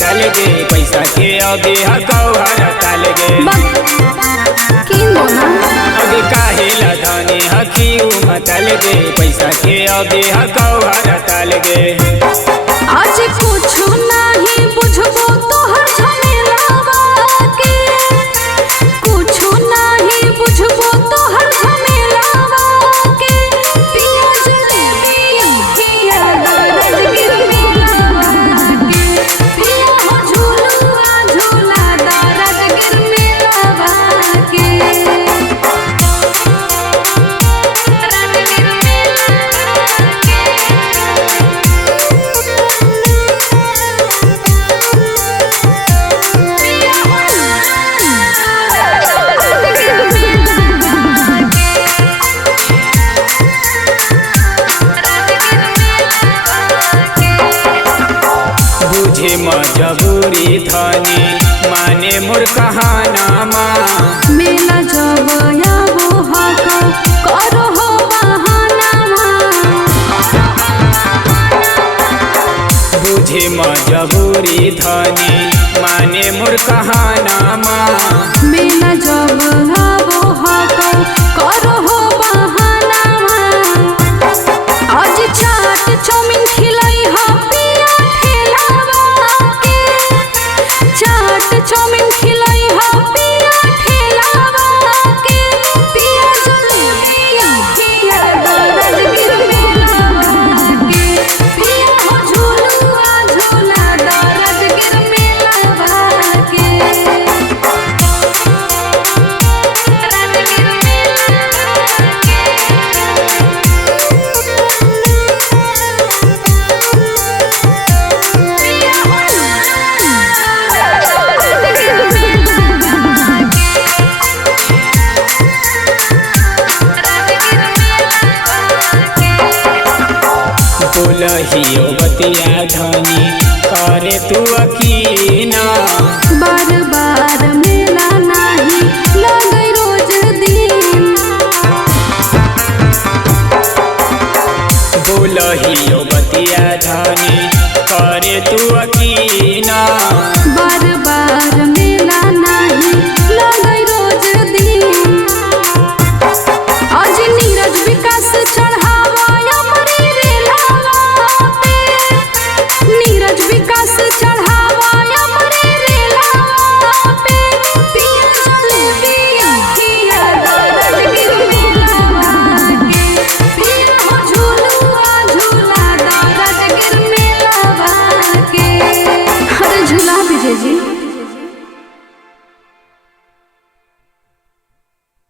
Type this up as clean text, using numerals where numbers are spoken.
चल गे पैसा के अभी हकौहर तल गे अभी काहे लधाने हकी उमतल गे पैसा के अभी हकौहर तल गे आज कुछ नहीं बुझबो तोहर झमेलावा के कुछ नहीं बुझबो तोहर झमेलावा के पिया जलेबिया पिया दर्द गिर मेलावा के पिया हो झूलुआ झूला दर्द गिर मेलावा के दर्द गिर बुझे मजबूरी धनी माने मोर कहानामा मेला जब आबो हक करो हो बहानामा बुझे मजबूरी धनी माने मोर कहानामा मेला जब आबो हक करो हो बहानामा आज चाट चाउमीन खिलाई हा पिया ठेलावा के चाट चाउमीन खिलाई हा पिया ठेलावा के पिया जलेबिया पिया दर्द गिर मेलावा के पिया हो झूलुआ झूला दर्द गिर मेलावा के दर्द गिर बोलहियो बतिया धनी करे तू अकीना बार